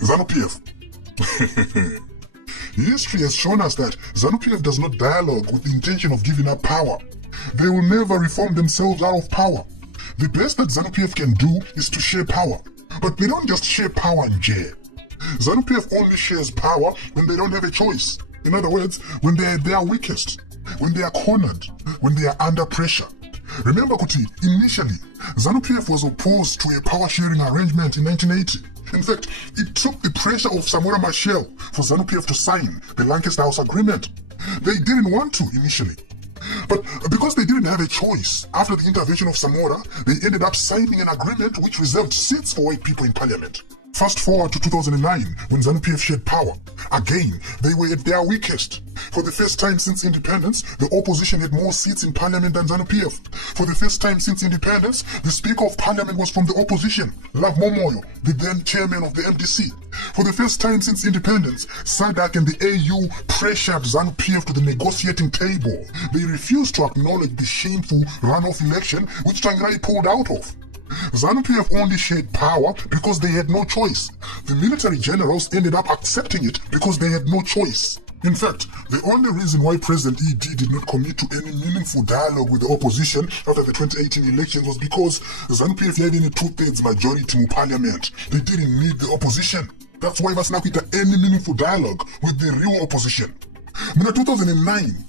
ZANU-PF. History has shown us that ZANU-PF does not dialogue with the intention of giving up power. They will never reform themselves out of power. The best that ZANU-PF can do is to share power. But they don't just share power in jail. ZANU-PF only shares power when they don't have a choice. In other words, when they are at their weakest, when they are cornered, when they are under pressure. Remember, Kuti, initially, ZANU-PF was opposed to a power-sharing arrangement in 1980. In fact, it took the pressure of Samora Machel for ZANU-PF to sign the Lancaster House Agreement. They didn't want to initially. But because they didn't have a choice, after the intervention of Samora, they ended up signing an agreement which reserved seats for white people in parliament. Fast forward to 2009, when ZANU-PF shared power. Again, they were at their weakest. For the first time since independence, the opposition had more seats in parliament than ZANU-PF. For the first time since independence, the Speaker of Parliament was from the opposition, Love Momoyo, the then chairman of the MDC. For the first time since independence, SADC and the AU pressured ZANU-PF to the negotiating table. They refused to acknowledge the shameful runoff election which Tsvangirai pulled out of. ZANU-PF only shared power because they had no choice. The military generals ended up accepting it because they had no choice. In fact, the only reason why President ED did not commit to any meaningful dialogue with the opposition after the 2018 elections was because ZANU-PF had a 2/3 majority in parliament. They didn't need the opposition. That's why was not any meaningful dialogue with the real opposition. In 2009,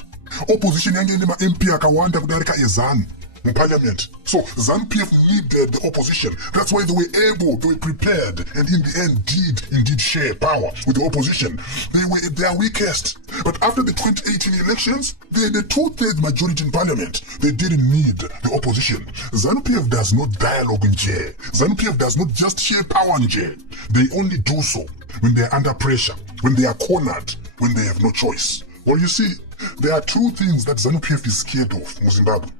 opposition yange ma MP akawanda kudarika ezanu in parliament. So ZANU-PF needed the opposition. That's why they were prepared, and in the end did indeed share power with the opposition. They were at their weakest. But after the 2018 elections, they had a 2/3 majority in parliament. They didn't need the opposition. ZANU-PF does not dialogue in jail. ZANU-PF does not just share power in jail. They only do so when they are under pressure, when they are cornered, when they have no choice. Well, you see, there are two things that ZANU-PF is scared of in Zimbabwe.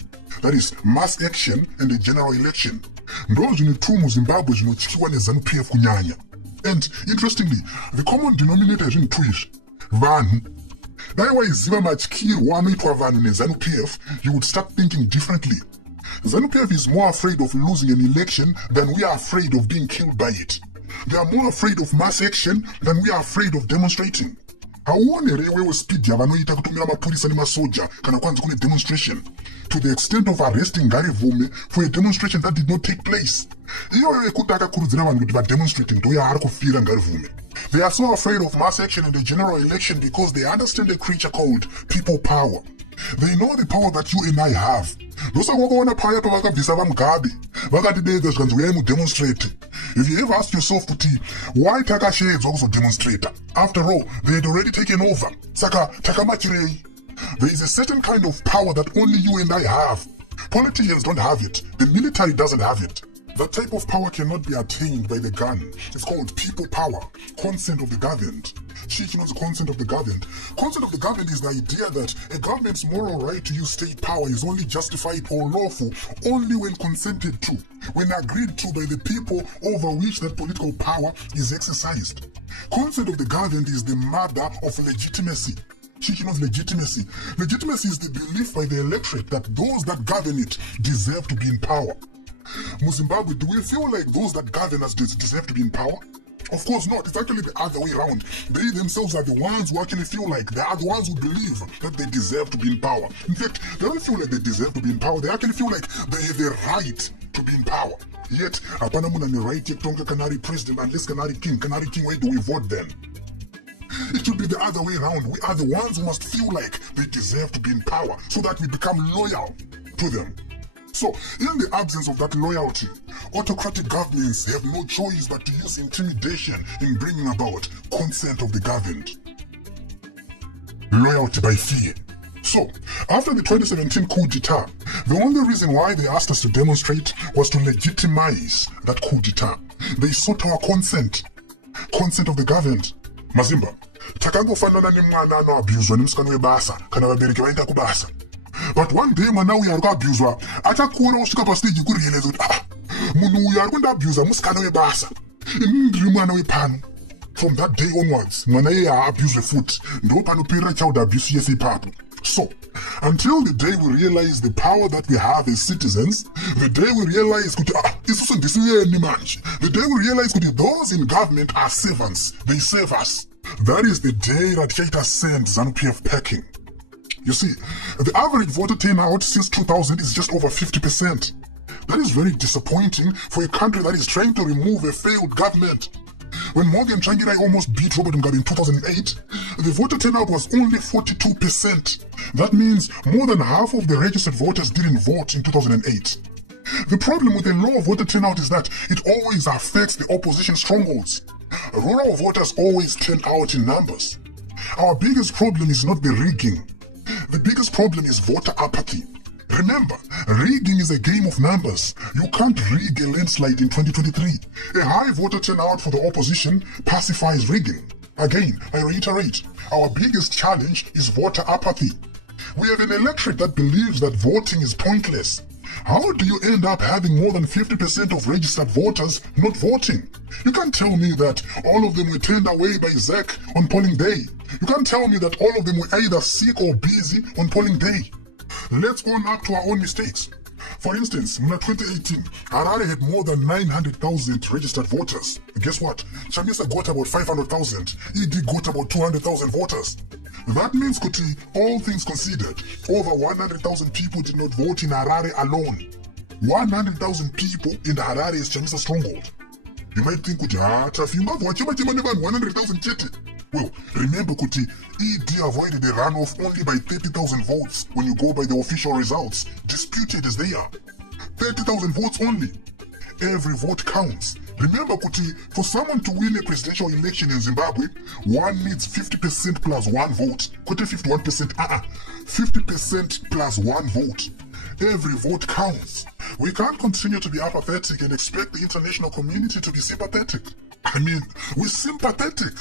That is mass action and the general election. Ndo zvine mu Zimbabwe zvinotyiwa neZANU-PF kunyanya. And interestingly, the common denominator is in izvi. Vanhu. Dai waiziva matyirwo anoitwa vanhu neZANU-PF, you would start thinking differently. ZANU-PF is more afraid of losing an election than we are afraid of being killed by it. They are more afraid of mass action than we are afraid of demonstrating. Hauone rewewe speed yavanoita kutumira mapurisa nemasoja kana kwanzi kune demonstration, to the extent of arresting Ngarivume for a demonstration that did not take place. Iyoyo yekuti akakurudzira vanhu kuti vademonstrating ndo yaari kufira Ngarivume. They are so afraid of mass action in the general election because they understand a creature called people power. They know the power that you and I have. Ndosa kwakaona paya pavakabvisa vaMugabe vakatidedza zvikanzi uyai mudemonstrate. If you ever ask yourself kuti why takashedzwa kuzodemonstrate? After all, they had already taken over. Saka takamachirei. There is a certain kind of power that only you and I have. Politicians don't have it. The military doesn't have it. That type of power cannot be attained by the gun. It's called people power, consent of the governed. She knows the consent of the governed. Consent of the governed is the idea that a government's moral right to use state power is only justified or lawful only when consented to, when agreed to by the people over which that political power is exercised. Consent of the governed is the mother of legitimacy. She knows legitimacy. Legitimacy is the belief by the electorate that those that govern it deserve to be in power. Zimbabwe, do we feel like those that govern us deserve to be in power? Of course not. It's actually the other way around. They themselves are the ones who actually feel like they are the ones who believe that they deserve to be in power. In fact, they don't feel like they deserve to be in power. They actually feel like they have the right to be in power. Yet, hapana munhu ane right yekutonga kana ari president unless kana ari king. Kana ari king, where do we vote then? It should be the other way around. We are the ones who must feel like they deserve to be in power so that we become loyal to them. So, in the absence of that loyalty, autocratic governments have no choice but to use intimidation in bringing about consent of the governed. Loyalty by fear. So, after the 2017 coup d'etat, the only reason why they asked us to demonstrate was to legitimize that coup d'etat. They sought our consent. Consent of the governed. Mazimba, takangofanana nemwana anoabuswa nemusikana webasa kana vabereki vaenda kubasa. But one day mwana uyu ari kuabuswa achakura kusvika pastage kurealize kuti munhu uyu ari kundiabusa musikana webasa. Ini ndiri mwana wepano. From that day onwards, mwana iye haabuswe futi. Ndo panoperera child abuse yese ipapo. So, Until the day we realize the power that we have as citizens, the day we realize the day we realize those in government are servants, they serve us. That is the day that Keita sent ZANU-PF packing. You see, the average voter turnout since 2000 is just over 50%. That is very disappointing for a country that is trying to remove a failed government. When Morgan Tsvangirai almost beat Robert Mugabe in 2008, the voter turnout was only 42%. That means more than half of the registered voters didn't vote in 2008. The problem with a low voter turnout is that it always affects the opposition strongholds. Rural voters always turn out in numbers. Our biggest problem is not the rigging. The biggest problem is voter apathy. Remember, rigging is a game of numbers. You can't rig a landslide in 2023. A high voter turnout for the opposition pacifies rigging. Again, I reiterate, our biggest challenge is voter apathy. We have an electorate that believes that voting is pointless. How do you end up having more than 50% of registered voters not voting? You can't tell me that all of them were turned away by ZEC on polling day. You can't tell me that all of them were either sick or busy on polling day. Let's own up to our own mistakes. For instance, in 2018, Harare had more than 900,000 registered voters. Guess what? Chamisa got about 500,000. ED got about 200,000 voters. That means, Kuti, all things considered, over 100,000 people did not vote in Harare alone. 100,000 people in the Harare is Chamisa stronghold. You might think, Kuti, 100,000 chete. Well, remember, Kuti, ED avoided a runoff only by 30,000 votes when you go by the official results, disputed as they are. 30,000 votes only. Every vote counts. Remember, Kuti, for someone to win a presidential election in Zimbabwe, one needs 50% plus one vote. Kuti 51%, 50% plus one vote. Every vote counts. We can't continue to be apathetic and expect the international community to be sympathetic. I mean, we're sympathetic.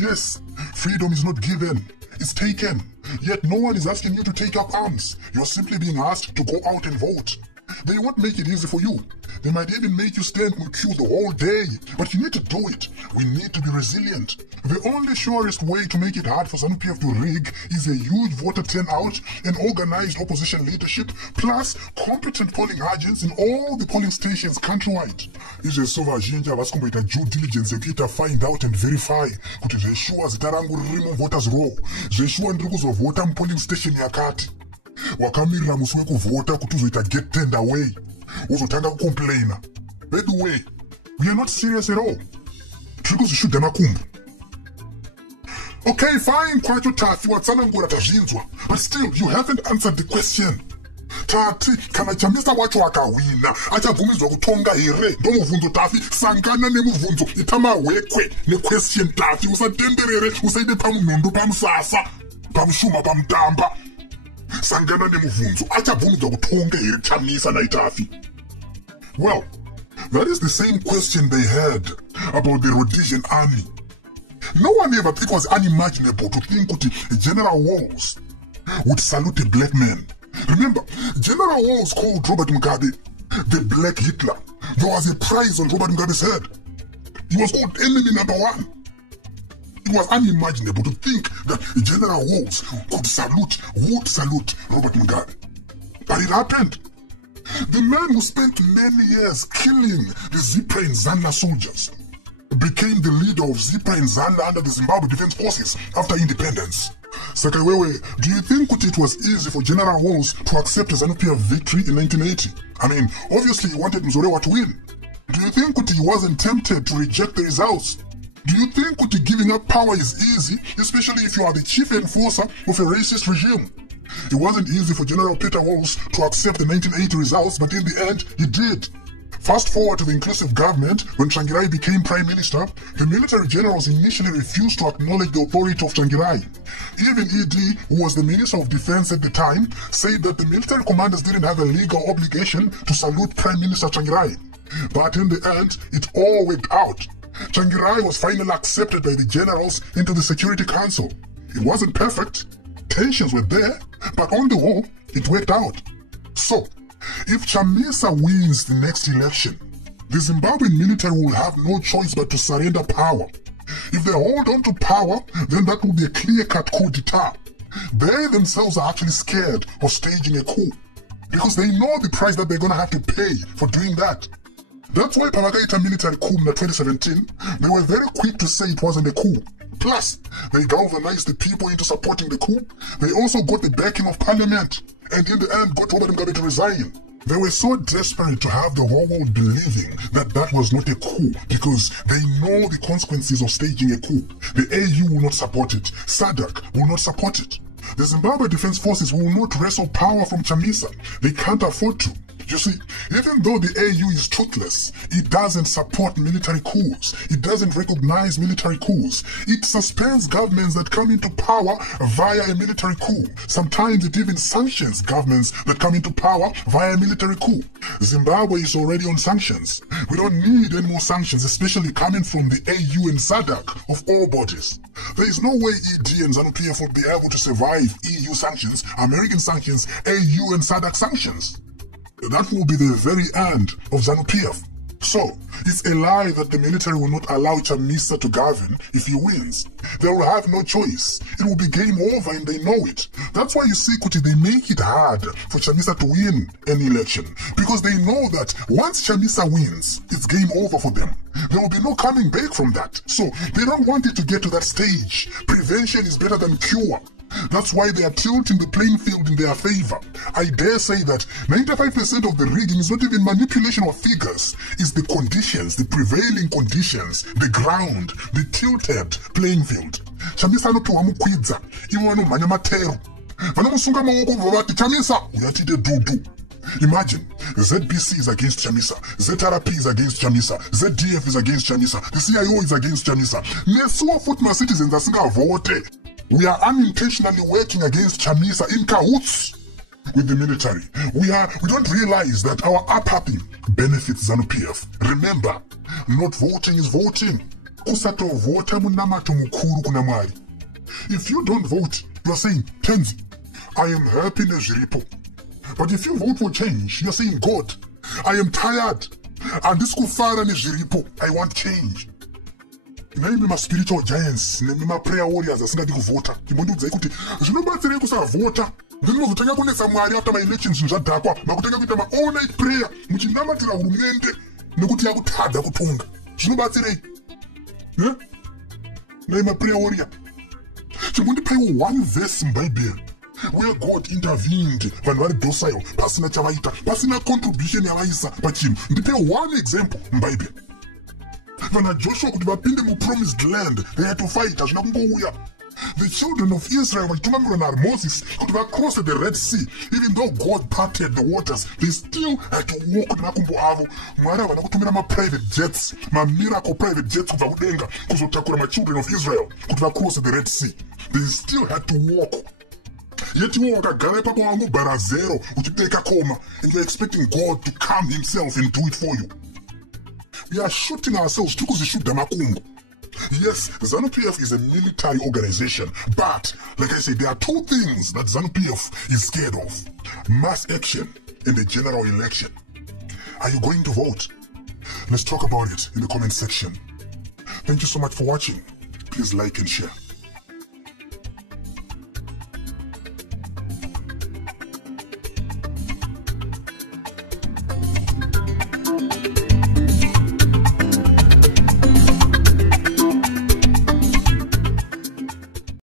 Yes, freedom is not given, it's taken. Yet no one is asking you to take up arms. You're simply being asked to go out and vote. They won't make it easy for you. They might even make you stand in queue the whole day. But you need to do it. We need to be resilient. The only surest way to make it hard for ZANU-PF to rig is a huge voter turnout and organized opposition leadership, plus competent polling agents in all the polling stations countrywide. Izvo vazhinji havasikumboita due diligence yekuita find out and verify kuti zveshuwa zita rangu riri muvoters roll, zveshuwa ndiri kuzovhota mupolling station yakati. Wakamirira musi wekuvhota kuti uzoita get turned away, uzotanga kucomplaina. By the way, we are not serious at all. Tiri kuzvishuddha makumbo. Okay, fine, kwacho Tafi, watsanangura tazvinzwa, but still, you haven't answered the question. Tati, kana Chamisa wacho akawina, achabvumidzwa kutonga here? Ndomubvunzo Tafi, sangana nemubvunzo, ita mahwekwe nequestion Tafi, usatenderere, usaide pamunhundu, pamusasa, pamushuma, pamutamba. Sangana nemubvunzo, achabvumidzwa kutonga here Chamisa naitafi? Well, that is the same question they had about the Rhodesian army. No one ever thought it was unimaginable to think that General Walls would salute a black man. Remember, General Walls called Robert Mugabe the Black Hitler. There was a prize on Robert Mugabe's head. He was called enemy number one. It was unimaginable to think that General Walls would salute Robert Mugabe. But it happened. The man who spent many years killing the Zipra and Zanda soldiers became the leader of Zipra and Zanda under the Zimbabwe Defense Forces after independence. Sakaiwewe, do you think it was easy for General Walls to accept a ZANU-PF victory in 1980? I mean, obviously he wanted Mzolewa to win. Do you think he wasn't tempted to reject the results? Do you think giving up power is easy, especially if you are the chief enforcer of a racist regime? It wasn't easy for General Peter Walls to accept the 1980 results, but in the end, he did. Fast forward to the inclusive government, when Tsvangirai became prime minister, the military generals initially refused to acknowledge the authority of Tsvangirai. Even ED, who was the Minister of Defense at the time, said that the military commanders didn't have a legal obligation to salute Prime Minister Tsvangirai. But in the end, it all worked out. Tsvangirai was finally accepted by the generals into the Security Council. It wasn't perfect, tensions were there, but on the whole, it worked out. So, if Chamisa wins the next election, the Zimbabwean military will have no choice but to surrender power. If they hold on to power, then that will be a clear-cut coup d'etat. They themselves are actually scared of staging a coup because they know the price that they're going to have to pay for doing that. That's why Pavakaita military coup in 2017, they were very quick to say it wasn't a coup. Plus, they galvanized the people into supporting the coup. They also got the backing of parliament, and in the end got Robert Mugabe to resign. They were so desperate to have the whole world believing that that was not a coup because they know the consequences of staging a coup. The AU will not support it. SADC will not support it. The Zimbabwe Defense Forces will not wrestle power from Chamisa. They can't afford to. You see, even though the AU is toothless, it doesn't support military coups. It doesn't recognize military coups. It suspends governments that come into power via a military coup. Sometimes it even sanctions governments that come into power via a military coup. Zimbabwe is already on sanctions. We don't need any more sanctions, especially coming from the AU and SADC of all bodies. There is no way ED and ZANU-PF would be able to survive EU sanctions, American sanctions, AU and SADC sanctions. That will be the very end of ZANU-PF. So, it's a lie that the military will not allow Chamisa to govern if he wins. They will have no choice. It will be game over and they know it. That's why you see, Kuti, they make it hard for Chamisa to win an election. Because they know that once Chamisa wins, it's game over for them. There will be no coming back from that. So, they don't want it to get to that stage. Prevention is better than cure. That's why they are tilting the playing field in their favor. I dare say that 95% of the rigging is not even manipulation of figures. It's the conditions, the prevailing conditions, the ground, the tilted playing field. Chamisa anopiwa mukwidza, ivo vanomhanya matero. Vanomusunga maoko vavati, Chamisa, uyatide dudu. Imagine, ZBC is against Chamisa, ZRP is against Chamisa, ZDF is against Chamisa, the CIO is against Chamisa. Nesuwa futma citizens asingavote. We are unintentionally working against Chamisa in cahoots with the military. We don't realize that our upping benefits ZANU-PF. Remember, not voting is voting. Kusato vota munamato mukuru kuna mwari. If you don't vote, you are saying, Tenzi, I am happy nezviripo. But if you vote for change, you are saying, God, I am tired. And this kufara nezviripo, I want change. Naimi ma spiritual giants, naimi ma prayer warriors asingadi kuvota. Imondudzai kuti zvinobatsirei kusavota. Ndinozotanga kunetsa Mwari after my elections zvadhakwa. Makutanga kuita ma all night prayer muchinamatira hurumende nekuti yakutadza kutonga. Zvinobatsirei? Eh? Naimi ma prayer warrior. Chimbondipaiwo one verse in Bible where God intervened vanhu vari docile pasina chavaita, pasina contribution yavaisa pachinhu. Ndipewo one example in Bible. When Joshua kuti vapinde mupromised land, they had to fight. The children of Israel vachitungamirwa Moses kuti vacross the Red Sea. Even though God parted the waters, they still had to walk kuti makumbo avo. Mwari havana kutumira ma-private jets, ma-miracle private jets kubva kudenga kuzotakura ma-children of Israel kuti vacross the Red Sea. They still had to walk. Yet you wakagara ipapo wangobharazero uchibeka koma, and you're expecting God to come himself and do it for you. We are shooting ourselves to shoot Damakungu. Yes, ZANU-PF is a military organization, but, like I said, there are two things that ZANU-PF is scared of. Mass action and the general election. Are you going to vote? Let's talk about it in the comment section. Thank you so much for watching. Please like and share.